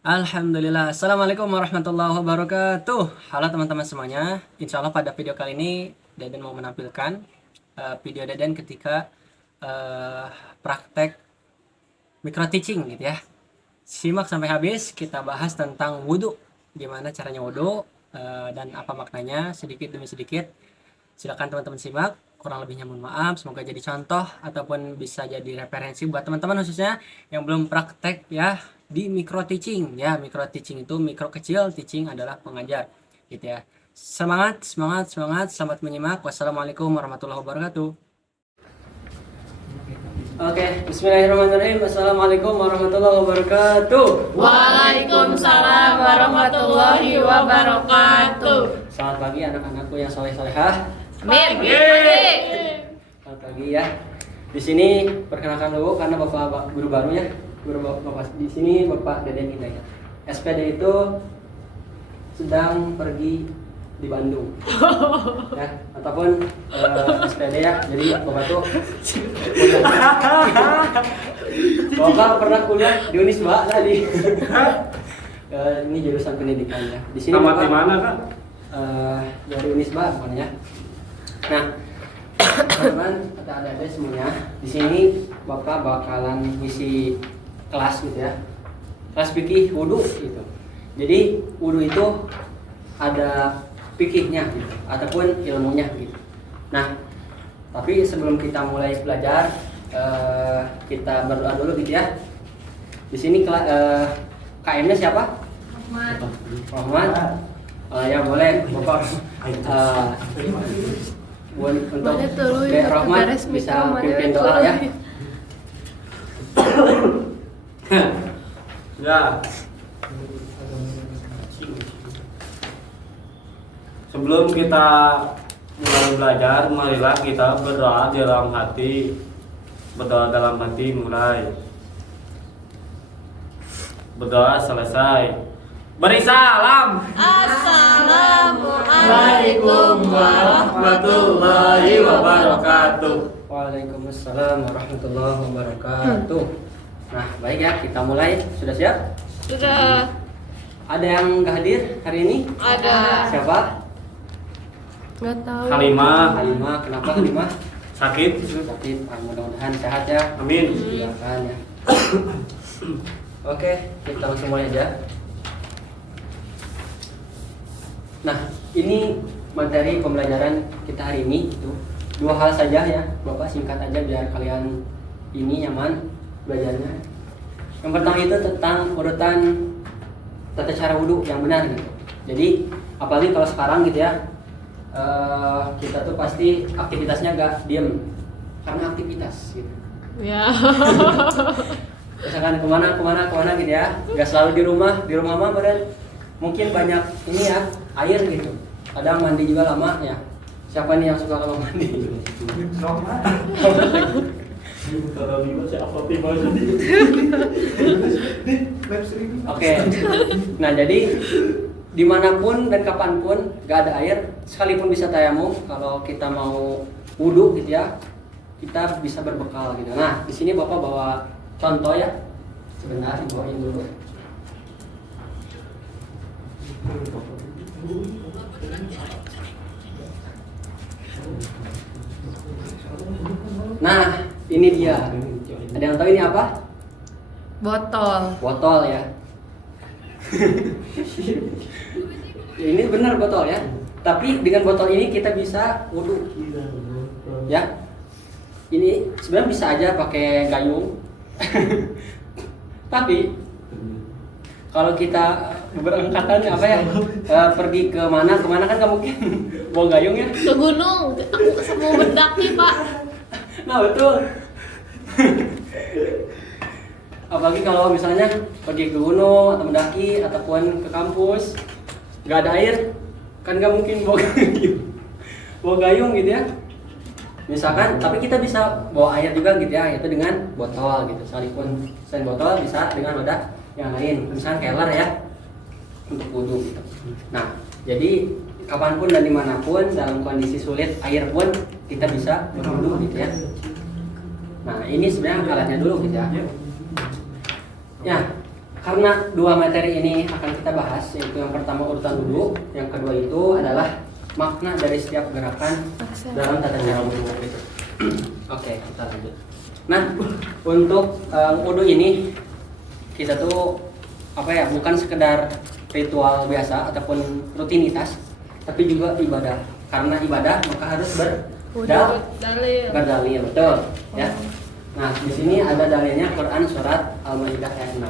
Alhamdulillah. Assalamualaikum warahmatullahi wabarakatuh. Halo teman-teman semuanya. Insya Allah pada video kali ini Deden mau menampilkan video Deden ketika eh, praktek micro teaching gitu ya. Simak sampai habis, kita bahas tentang wudhu. Gimana caranya wudhu dan apa maknanya sedikit demi sedikit. Silakan teman-teman simak. Kurang lebihnya mohon maaf, semoga jadi contoh ataupun bisa jadi referensi buat teman-teman khususnya yang belum praktek ya di micro teaching ya. Micro teaching itu mikro kecil, teaching adalah pengajar gitu ya. Semangat, semangat, semangat, selamat menyimak. Wassalamualaikum warahmatullahi wabarakatuh. Oke, bismillahirrahmanirrahim. Assalamualaikum warahmatullahi wabarakatuh. Waalaikumsalam warahmatullahi wabarakatuh. Selamat pagi anak-anakku yang soleh-solehah. Amin. Selamat pagi ya. Di sini perkenalkan dulu karena Bapak guru baru ya. Guru Bapak di sini Bapak Deden Hidayat. SPD itu sedang pergi di Bandung. Ya, ataupun SPD ya. Jadi Bapak tuh Bapak pernah kuliah di Unisba tadi. Ini jurusan pendidikan ya. Di sini Tamat Bapak di mana, Kak? dari Unisba pokoknya. Nah, teman-teman atau adik-adik semuanya, di sini Bapak bakalan ngisi kelas gitu ya. Kelas fikih wudhu gitu. Jadi wudhu itu ada fikihnya gitu, ataupun ilmunya gitu. Nah, tapi sebelum kita mulai belajar, kita berdoa dulu gitu ya. Di sini KM-nya siapa? Muhammad. Ya boleh Bapak untuk Dek Rahmat bisa pimpin doa ya. Ya. Sebelum kita mulai belajar, marilah kita berdoa dalam hati. Berdoa dalam hati mulai. Berdoa selesai. Beri salam. Assalamualaikum warahmatullahi wabarakatuh. Waalaikumsalam warahmatullahi wabarakatuh. Nah, baik ya, kita mulai. Sudah siap? Sudah Ada yang nggak hadir hari ini? ada. Siapa? Nggak tahu. Halimah. Kenapa Halimah? Sakit. Sakit. Mudah-mudahan sehat ya. Amin. Iya kan ya. Oke, kita langsung mulai aja. Nah, ini materi pembelajaran kita hari ini itu dua hal saja ya, Bapak singkat aja biar kalian ini nyaman belajarnya. Yang pertama itu tentang urutan tata cara wudhu yang benar gitu. Jadi apalagi kalau sekarang gitu ya, kita tuh pasti aktivitasnya gak diem karena aktivitas gitu. Ya. Misalkan kemana gitu ya, gak selalu di rumah mah badan mungkin banyak ini ya air gitu, kadang mandi juga lama ya. Siapa nih yang suka kalau mandi? Oke. Nah jadi dimanapun dan kapanpun gak ada air, sekalipun bisa tayamum, kalau kita mau wudhu gitu ya, kita bisa berbekal gitu. Nah di sini Bapak bawa contoh ya, sebentar dibawain dulu. Nah, ini dia. Ada yang tahu ini apa? Botol. Botol ya. Ini benar botol ya. Tapi dengan botol ini kita bisa wudhu. Ya. Ini sebenarnya bisa aja pakai gayung. Tapi kalau kita berangkatan apa ya, pergi kemana kan nggak mungkin bawa gayung ya. Ke gunung. Aku mau mendaki, Pak. Nah betul. Apalagi kalau misalnya pergi ke gunung atau mendaki ataupun ke kampus nggak ada air, kan nggak mungkin bawa gayung gitu ya. Misalkan, tapi kita bisa bawa air juga gitu ya, yaitu dengan botol gitu. Sekalipun selain botol bisa dengan wadah yang lain, misalnya keler ya, untuk wudhu gitu. Nah, jadi kapanpun dan dimanapun dalam kondisi sulit air pun kita bisa berwudhu gitu ya. Nah, ini sebenarnya alatnya dulu gitu ya. Ya, karena dua materi ini akan kita bahas, yaitu yang pertama urutan wudhu, yang kedua itu adalah makna dari setiap gerakan dalam tata cara wudhu. Oke, kita lanjut. Nah, untuk wudhu ini kita tuh apa ya, bukan sekedar ritual biasa ataupun rutinitas, tapi juga ibadah. Karena ibadah maka harus berdalil, betul ya. Nah, di sini ada dalilnya Quran surat Al-Maidah ayat 6.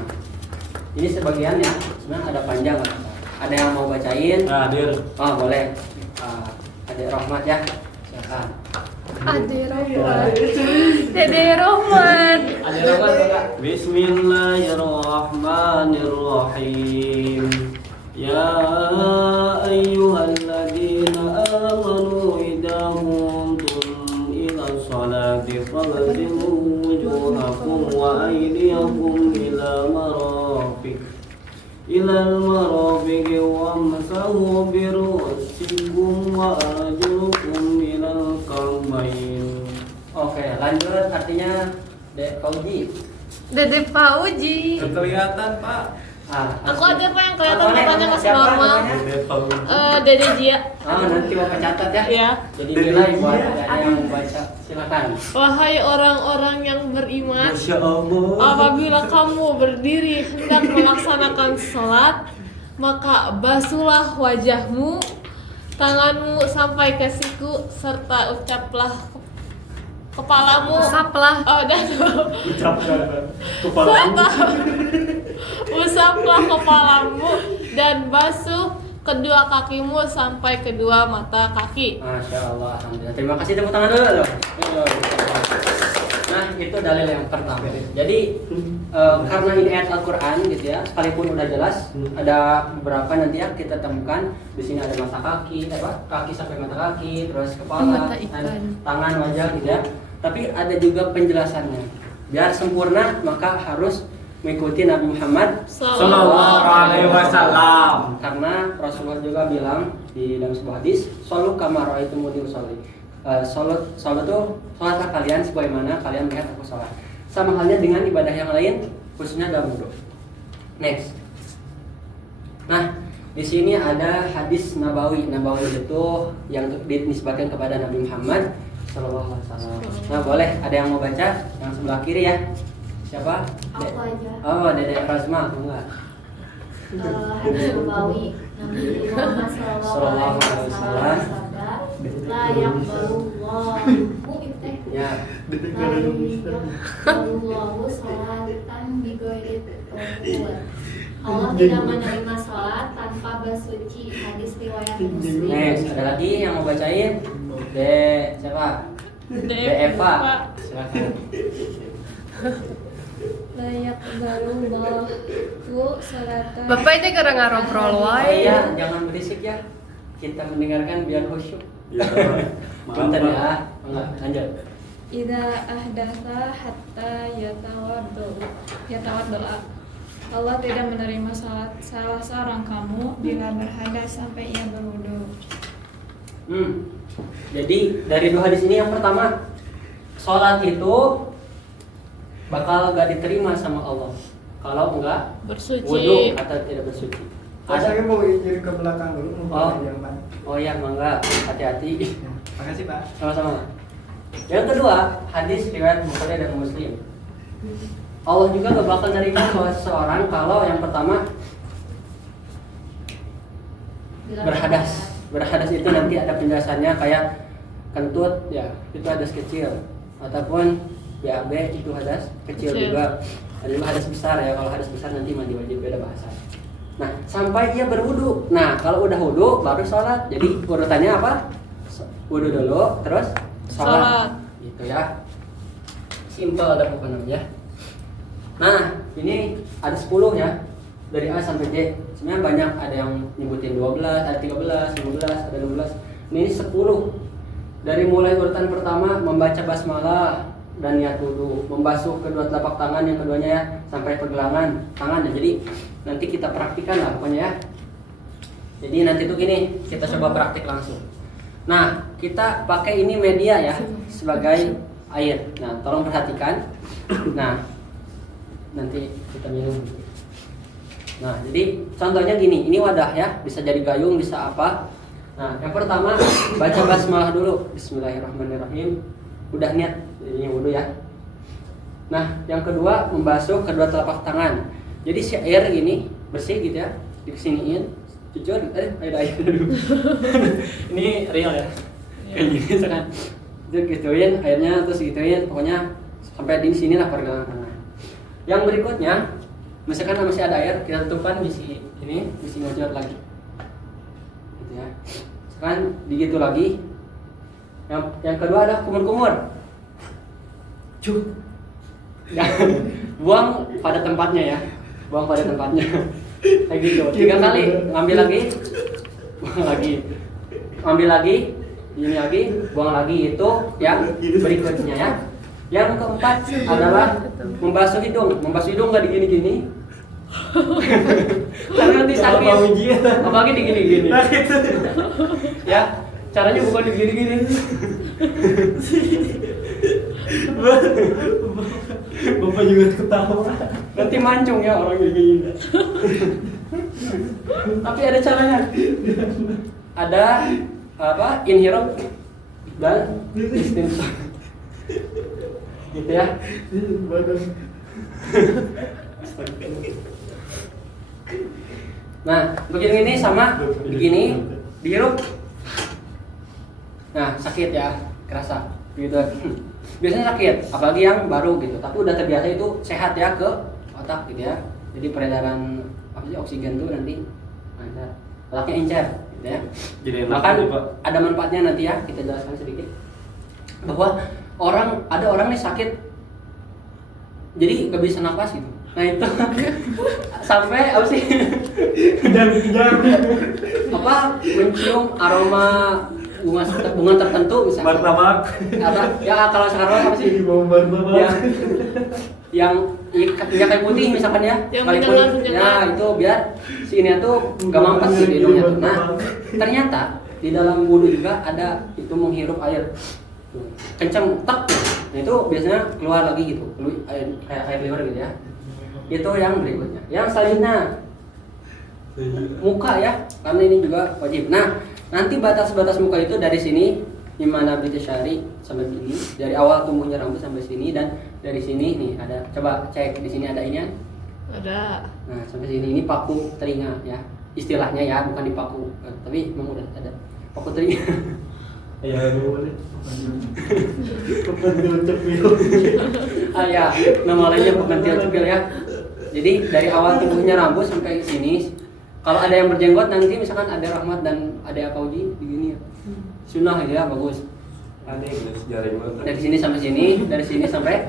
Ini sebagian ya, sebenarnya ada panjang. Ada yang mau bacain? Nah, Dir. Oh, boleh. Adik Rahmat ya, silakan. Ade Rohman. Dede Rohman. Adik Rahmat enggak? Bismillahirrahmanirrahim. Ya ayyuhalladzina amanu idza qumtum ila sholati faghsilu wujuhakum wa aydiyakum ilal marafiq wamsahu biru'usikum wa arjulukum ilal ka'bayn. Oke, lanjut artinya Dek Fauji. Dede Fauji. Kelihatan, Pak. Aku ada apa yang kelihatan Boleh, mukanya masih siapa normal. namanya? Dede Jia. Nanti Bapak catat ya. Ya. Jadi nilai buat yang membaca, silakan. Wahai orang-orang yang beriman, Masya Allah. apabila kamu berdiri hendak melaksanakan sholat, maka basuhlah wajahmu, tanganmu sampai ke siku, serta ucaplah kepalamu. Usaplah. Oh, dan usaplah kepalamu dan basuh kedua kakimu sampai kedua mata kaki. Masya Allah, alhamdulillah. Terima kasih, tepuk tangan dulu. Nah, itu dalil yang pertama. Jadi karena ini ayat Al-Quran gitu ya, sekalipun udah jelas, ada beberapa nanti ya kita temukan. Di sini ada mata kaki, kaki sampai mata kaki, terus kepala, tangan, wajah gitu ya. Tapi ada juga penjelasannya. Biar sempurna maka harus mengikuti Nabi Muhammad Sallallahu alaihi wasallam. Karena Rasulullah juga bilang di dalam sebuah hadis, "Shallu kama ra'aitumuni usolli." Salat itu salatlah kalian sebagaimana kalian melihat aku salat. Sama halnya dengan ibadah yang lain, khususnya dalam wudhu. Next. Nah, di sini ada hadis Nabawi. Nabawi itu yang dinisbatkan kepada Nabi Muhammad Sallallahu Alaihi Wasallam. Nah, boleh ada yang mau baca yang sebelah kiri ya? Siapa? Aku aja. Oh, Dede Razma, enggak? Hadis Nabawi, Nabi Muhammad sallallahu alaihi wasallam bersabda, la yaqbalullahu Ya. la yaqbalullahu salatan bi ghairi tuhur. Allah tidak menerima salat tanpa bersuci. Hadis riwayat Muslim. Next, ada lagi yang mau bacain? Siapa? De Eva. Silakan. Layak salatan. Bapak itu gara ngobrol wae. Iya, jangan berisik ya. Kita mendengarkan biar khusyuk. Ya, Punten ya. Enggak, lanjut. Idza ahdatsa hatta yatawaddoa. Allah tidak menerima salah seorang kamu bila berhadas sampai ia berwudu. Jadi dari dua hadis ini yang pertama, sholat itu bakal gak diterima sama Allah kalau enggak Bersuci. wudu atau tidak bersuci. Saya mau izin ke belakang dulu, mau yang mana? Oh ya, mangga, hati-hati. Makasih Pak. Sama-sama. Yang kedua, hadis riwayat Bukhari dan Muslim. Allah juga gak bakal nerima seseorang kalau yang pertama berhadas. Berhadas itu nanti ada penjelasannya kayak kentut ya, itu hadas kecil, ataupun BAB itu hadas kecil juga. Ada juga hadas besar ya, kalau hadas besar nanti mandi wajib, beda bahasa. Nah, sampai dia berwudu. Nah, kalau udah wudu baru sholat. Jadi urutannya apa? Wudu dulu, terus sholat. Gitu ya. Simple ada pokoknya ya. Nah, ini ada 10 ya. Dari A sampai Z. Sebenarnya banyak, ada yang nyebutin 12, ada 13, 15, ada 16. Ini 10. Dari mulai urutan pertama membaca basmalah dan niat wudu, membasuh kedua telapak tangan, yang keduanya ya, sampai pergelangan tangan. Jadi nanti kita praktikan lah pokoknya ya. Jadi nanti tuh gini, kita coba praktik langsung. Nah, kita pakai ini media ya sebagai air. Nah, tolong perhatikan. Nah, nanti kita minum. Nah, jadi contohnya gini, ini wadah ya, bisa jadi gayung, bisa apa. Nah, yang pertama baca basmalah dulu. Bismillahirrahmanirrahim. Udah niat, ini wudhu ya. Nah, yang kedua membasuh kedua telapak tangan. Jadi si air ini bersih gitu ya, disiniin, jujur, air dulu. Ini real ya, kayak gini kan. Terus gituin airnya, terus gituin, pokoknya sampai di sini lah pergelangan tangan. Yang berikutnya, misalkan masih ada air, kita tutupkan di sini, di sini ngejot lagi, gitu ya. Misalkan digitu lagi. Yang kedua adalah kumur-kumur. Buang pada tempatnya ya, buang pada tempatnya. Kayak gitu. 3 kali, ngambil lagi, buang lagi, ambil lagi, ini lagi, buang lagi. Itu yang berikutnya ya. Yang keempat adalah membasuh hidung. Membasuh hidung nggak digini-gini. Karena nanti sakit. Apalagi digini-gini. Ya, caranya bukan digini-gini. Bapak juga ketawa. Nanti mancung ya orang gini. Tapi ada caranya. Ada apa? Inhirop dan istinsor. Gitu ya. Nah, begini ini sama begini, dihirup. Nah, sakit ya, kerasa gitu. Biasanya sakit, apalagi yang baru gitu. Tapi udah terbiasa itu sehat ya ke otak gitu ya. Jadi peredaran apa sih oksigen tuh nanti ada otaknya encer gitu ya. Jadi Bahkan ada manfaatnya nanti ya, kita jelaskan sedikit. Bahwa ada orang nih sakit jadi nggak bisa nafas gitu. Nah itu sampai apa sih? Apa mencium aroma bunga tertentu misalnya. Martabak. Apa? Ya kalau sekarang apa sih? Yang kayak putih misalkan ya. Yang Kayak mineral putih. penyegar. Ya itu biar si ini tuh nggak mampet sih di hidungnya tuh. Nah ternyata di dalam wudhu juga ada itu menghirup air. Kencang tek. Nah itu biasanya keluar lagi gitu, kayak air liur gitu ya. Itu yang berikutnya. Yang selanjutnya muka ya, karena ini juga wajib. Nah nanti batas-batas muka itu dari sini dimana Syari sampai sini, dari awal tumbuhnya rambut sampai sini, dan dari sini nih ada, coba cek di sini ada ini. Ada. Nah sampai sini ini paku telinga ya, istilahnya ya, bukan dipaku, tapi memang udah ada paku telinga. Ya boleh. Ya, nama lainnya pengantil cepil ya. Jadi dari awal tumbuhnya rambut sampai sini, kalau ada yang berjenggot nanti misalkan ada Rahmat dan ada Fauji begini ya. Sunnah gitu ya, bagus. Dari sini sampai sini, dari sini sampai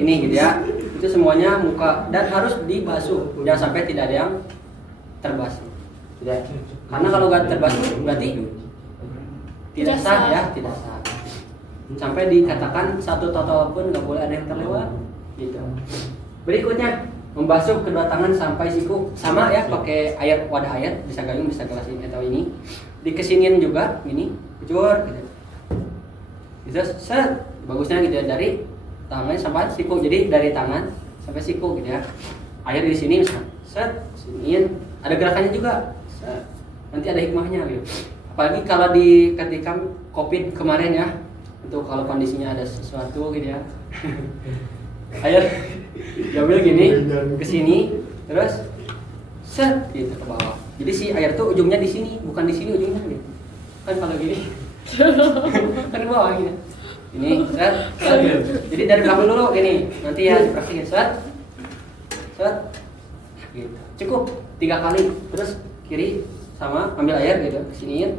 ini gitu ya. Itu semuanya muka dan harus dibasuh. Jangan sampai tidak ada yang terbasuh. Tidak. Karena kalau nggak terbasuh berarti tidak sah ya, tidak sah. Sampai dikatakan satu total pun nggak boleh ada yang terlewat gitu. Berikutnya membasuh kedua tangan sampai siku, sama ya, pakai air, wadah air, bisa gayung, bisa gelas ini atau ini. Dikesiniin juga gini, kucur gitu. Bisa set, bagusnya gitu ya, dari tangan sampai siku. Jadi dari tangan sampai siku gitu ya. Air di sini misalnya, set, siniin, ada gerakannya juga. Set. Nanti ada hikmahnya gitu. Apalagi kalau ketika COVID kemarin ya, itu kalau kondisinya ada sesuatu gitu ya. Air diambil gini ke sini, terus set gitu ke bawah. Jadi si air tuh ujungnya di sini, bukan di sini ujungnya gitu. Kan kalau gini kan ke bawah gitu. Ini set, set gitu. Jadi dari belakang dulu gini, nanti ya dipraktikin set, set gitu. Cukup 3 kali, terus kiri sama ambil air gitu, kesiniin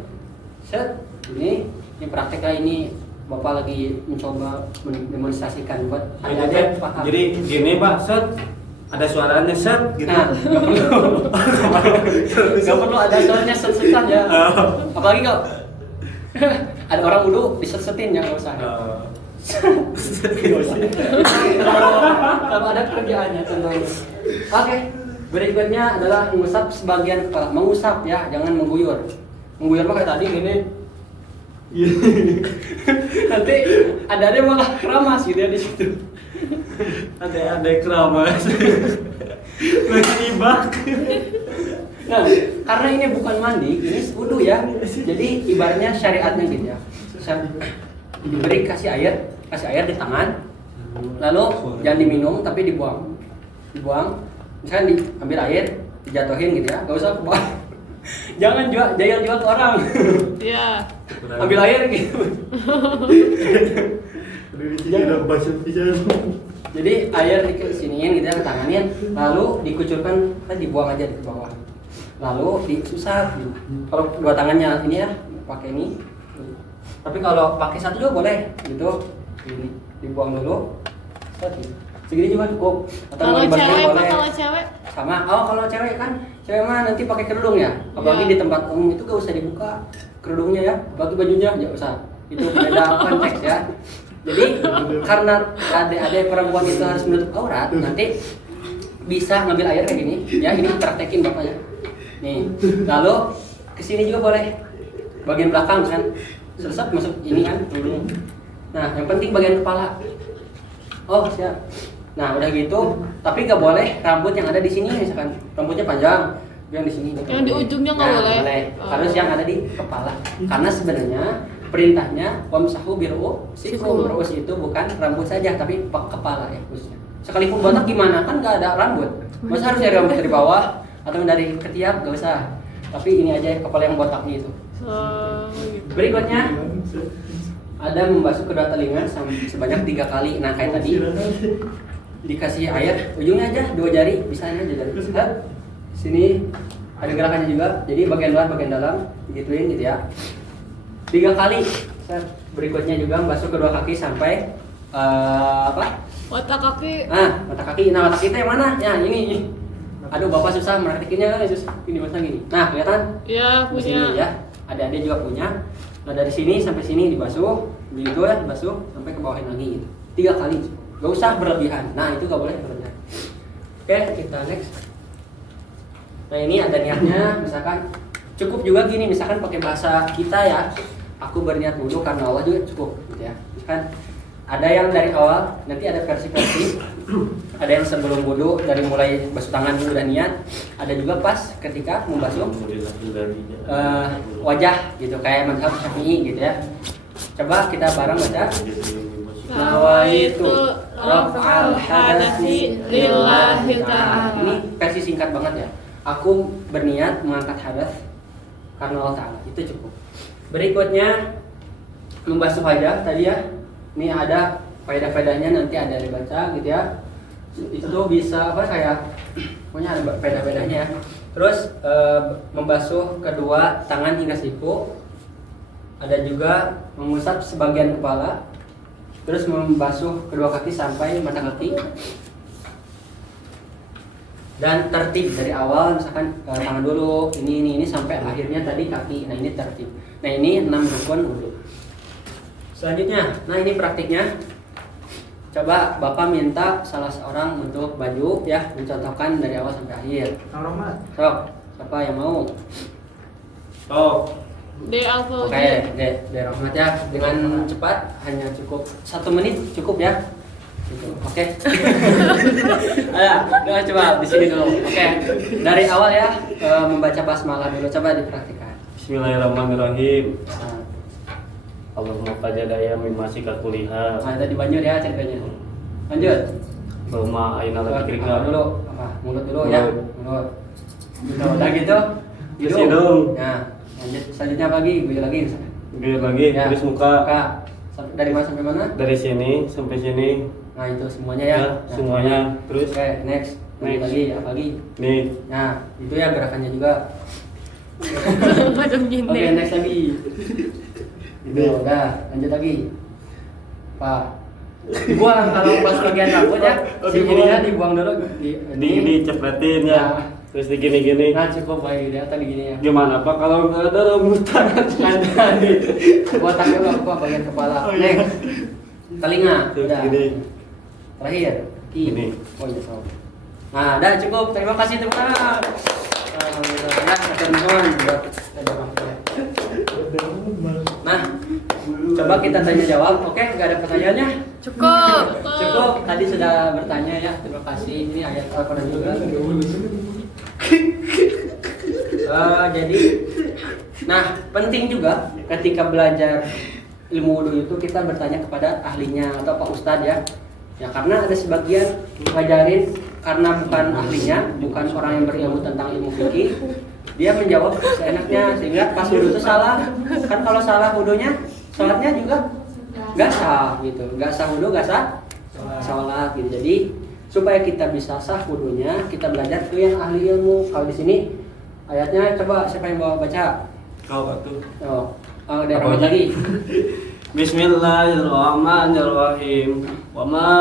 set. Ini prakteknya ini Bapak lagi mencoba mendemonstrasikan buat ada yang paham. Jadi gini Pak, set ada suaranya set gitu. Nah, nggak perlu ada suaranya set-setan ya. Apalagi kalau ada orang wudhu diset-setin ya, nggak usah. Kalau ada kerjaannya contohnya. Oke, berikutnya adalah mengusap sebagian kepala. Mengusap ya, jangan mengguyur. Mengguyur mah kayak tadi gini. Nanti ada malah keramas gitu ya di situ. Ada keramas. Lagi ibak. Nah, karena ini bukan mandi, ini wudu ya. Jadi ibaratnya syariatnya gitu ya. Diberi kasih air di tangan, lalu jangan diminum tapi dibuang. Misalkan diambil air, dijatuhin gitu ya, gak usah ke bawah. Jangan jual ke orang. Ya. Ambil air gitu. Jadi air disiniin gitu ya, ke tanganin, lalu dikucurkan, dibuang aja ke bawah. Lalu disusap. Kalau dua tangannya ini ya, pakai ini. Tapi kalau pakai satu juga boleh, gitu. Ini dibuang dulu. Segini juga cukup. Atau Kalau mau dibanting cewek boleh. kalau cewek Sama. Oh, kalau cewek kan, cewek mah nanti pakai kerudung ya. Apalagi Iya. di tempat umum itu gak usah dibuka kerudungnya ya. Apalagi bajunya gak usah. Itu beda konteks ya. Jadi karena adik-adik perempuan itu harus menutup aurat, nanti bisa ngambil air kayak gini. Ya, ini praktekin bapaknya. Nih, lalu kesini juga boleh. Bagian belakang kan, selesai masuk ini kan. Nah, yang penting bagian kepala. Oh, siap. Nah, udah gitu, tapi nggak boleh rambut yang ada di sini, misalkan rambutnya panjang, yang di sini. Yang di ujungnya nggak boleh? Oh. Harus yang ada di kepala. Karena sebenarnya perintahnya wamsahu biru'usikum. Ru'us itu bukan rambut saja, tapi kepala ya khususnya. Sekalipun botak gimana kan nggak ada rambut. Masa harus dari rambut dari bawah atau dari ketiak, nggak usah. Tapi ini aja kepala yang botaknya itu. gitu. Berikutnya ada membasuh kedua telinga sebanyak 3 kali. Nah, kayak tadi dikasih air, ujungnya aja 2 jari, bisa aja jari. Sini ada gerakannya juga. Jadi bagian luar, bagian dalam, digituin gitu ya. 3 kali. Berikutnya juga membasuh kedua kaki sampai Mata kaki mata kaki. Nah, mata kita yang mana? Ya, ini. Aduh, Bapak susah meraktikinnya, ini masa gini. Nah, kelihatan? ya Di sini punya. ya. Adik-adik juga punya. Nah, dari sini sampai sini dibasuh, begitu ya, dibasuh sampai ke bawahin lagi gitu. 3 kali. Gak usah berlebihan. Nah, itu gak boleh berlebihan. Oke, kita next. Nah, ini ada niatnya, misalkan cukup juga gini, misalkan pakai bahasa kita ya. Aku berniat dulu karena Allah juga cukup gitu ya. Misalkan ada yang dari awal, nanti ada versi-versi. Ada yang sebelum wudu dari mulai basuh tangan dulu dan niat. Ada juga pas ketika membasuh wajah gitu kayak mazhab Syafi'i gitu ya. Coba kita bareng baca. Nawaitu raf'al hadasi lillahi ta'ala. Ini versi singkat banget ya. Aku berniat mengangkat hadas karena Allah Ta'ala. Itu cukup. Berikutnya membasuh wajah tadi ya. Ini ada faedah-faedahnya, nanti ada dibaca gitu ya. Itu bisa kayak pokoknya ada faedah-faedahnya ya. Terus membasuh kedua tangan hingga siku. Ada juga mengusap sebagian kepala. Terus membasuh kedua kaki sampai mata kaki. Dan tertib dari awal, misalkan tangan dulu, ini sampai akhirnya tadi kaki. Nah, ini tertib. Nah, ini 6 rukun wudu. Selanjutnya, nah ini praktiknya. Coba Bapak minta salah seorang untuk baju ya, mencontohkan dari awal sampai akhir. Rahmat. Sok, siapa yang mau? De aku. Oke, De Rahmat ya. Dengan cepat, hanya cukup 1 menit cukup ya. Gitu. Oke. Ayo, coba di sini dulu. Oke. Dari awal ya, membaca basmalah dulu. Coba dipraktikkan. Bismillahirrahmanirrahim. Nah, Allahumma qadadaya mimasi kakuliha. nah, tadi banjur ya ceritanya. Lanjut. Allahumma aina Apa lakikrika. dulu? Mulut dulu ya. Mulut. Udah gitu. Hidung. Nah, lanjut. Selanjutnya apa lagi? Gue lagi misalnya. Biar lagi, Ya. terus muka. Dari mana sampai mana? Dari sini sampai sini. Nah, itu semuanya ya. Ya, Nah, semuanya. Terus Oke, next. Lanjut Next. lagi, apa lagi? nih. Nah, itu ya gerakannya juga. Padang gini. Oke, next lagi. Itu udah, lanjut lagi. Pak. Dibuang kalau pas bagian rambut ya. Si ininya dibuang dulu Dicepretin ya. Nah. Terus digini-gini. Nah, cukup baik dia atau gini ya. Gimana Pak kalau nggak ada rambutan? Botak dulu apa bagian kepala. Next. Telinga. Terus Udah. gini. Terakhir. Gini. Oh iya, salah. Nah, udah cukup. Terima kasih teman-teman. Alhamdulillah. Ya, teman-teman. Nah, Coba kita tanya jawab. Oke, nggak ada pertanyaannya? Cukup. Cukup. Tadi sudah bertanya ya. Terima kasih. Ini ayat Al-Quran juga. Jadi, nah penting juga ketika belajar ilmu wudhu itu kita bertanya kepada ahlinya atau Pak Ustadz ya. Ya karena ada sebagian ngajarin karena bukan ahlinya, bukan orang yang berilmu tentang ilmu fikih, dia menjawab seenaknya sehingga pas wudhu itu salah. Kan kalau salah wudhunya, sholatnya juga nggak sah gitu, nggak sah wudhu, nggak sah sholat gitu. Jadi supaya kita bisa sah wudhunya, kita belajar ke yang ahli ilmu. Kalau di sini ayatnya coba siapa yang bawa baca? Kau tuh. Oh, ada Rahmat lagi. Bismillahirrahmanirrahim. Wa ma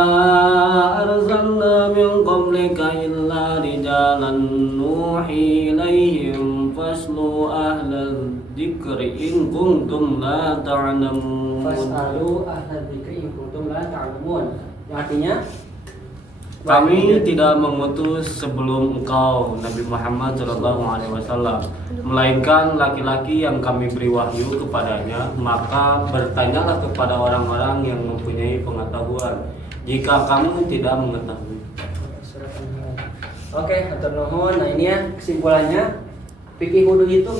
arsalna min qablika illa rijalan nuhi ilaihim faslu ahlal dzikri in kuntum la ta'lamun. Fas'alu ahlal dzikri in kuntum la ta'lamun. Yang artinya kami tidak mengutus sebelum engkau Nabi Muhammad SAW, melainkan laki-laki yang kami beri wahyu kepadanya. Maka bertanyalah kepada orang-orang yang mempunyai pengetahuan jika kamu tidak mengetahui. Oke, hatur nuhun. Nah ini ya kesimpulannya, fikih wudhu itu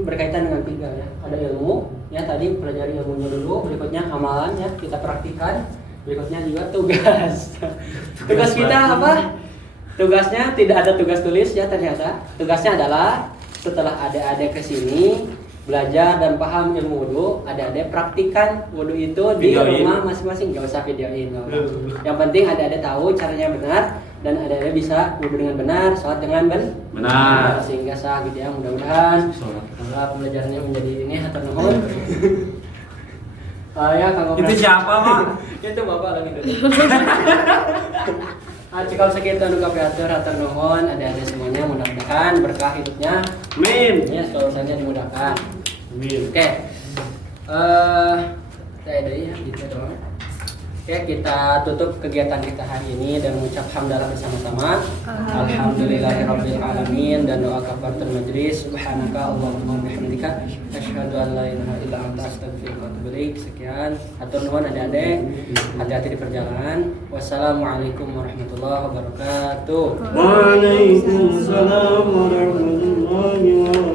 berkaitan dengan 3 ya. Ada ilmu, ya tadi pelajari ilmunya dulu. Berikutnya amalan ya, kita praktikan. Berikutnya juga tugas. Tugas kita apa? Tugasnya tidak ada tugas tulis ya ternyata. Tugasnya adalah setelah adik-adik kesini belajar dan paham ilmu wudhu, adik-adik praktikan wudhu itu di rumah masing-masing. Gak usah videoin. Yang penting adik-adik tahu caranya benar dan adik-adik bisa wudhu dengan benar, sholat dengan benar, sehingga sah gitu ya. Mudah-mudahan pembelajarannya menjadi ini hatur nuhun. Ya, Itu siapa, Mak? Itu Bapak lagi dulu. Cukup sekian anu kapiatur hatur nuhun adik-adik semuanya, mudah-mudahan berkah hidupnya. Amin. Ya, solusinya dimudahkan. Amin. Oke. Saya dari ya, gitu doang. Oke, kita tutup kegiatan kita hari ini dan mengucap hamdalah bersama-sama. Alhamdulillahirabbil alamin dan doa kafaratul majlis. Subhanaka Allahumma bihamdika asyhadu an la ilaha illa anta astaghfiruka wa atubu ilaik. Sekian. Hatur nuhun adik-adik. Hati-hati di perjalanan. Wassalamualaikum warahmatullahi wabarakatuh. Waalaikumsalam warahmatullahi wabarakatuh.